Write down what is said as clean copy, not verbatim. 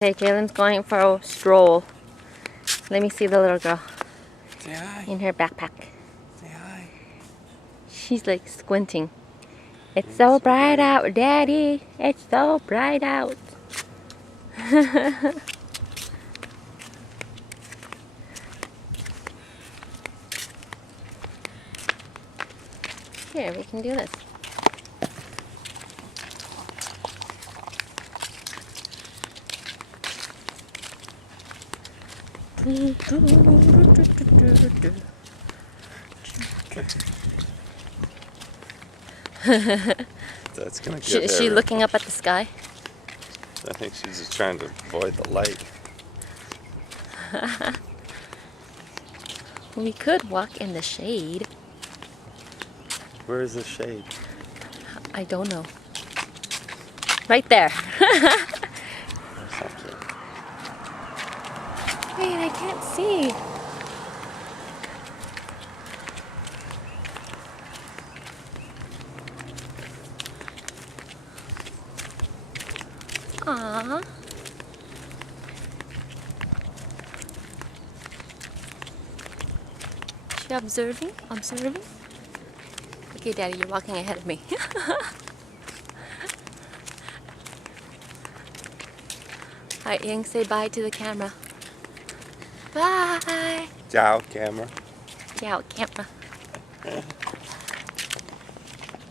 Hey, Jaylin's going for a stroll. Let me see the little girl. Say hi. In her backpack. Say hi. She's like squinting. It's so bright out, Daddy. It's so bright out. Here, we can do this. That's gonna get Is she her. looking up at the sky? I think she's just trying to avoid the light. We could walk in the shade. Where is the shade? I don't know. Right there. Or something. Wait, I can't see. Aww. She observing? Observing? Okay, Daddy, you're walking ahead of me. Alright, Ying, say bye to the camera. Bye! Ciao, camera. Ciao, camera.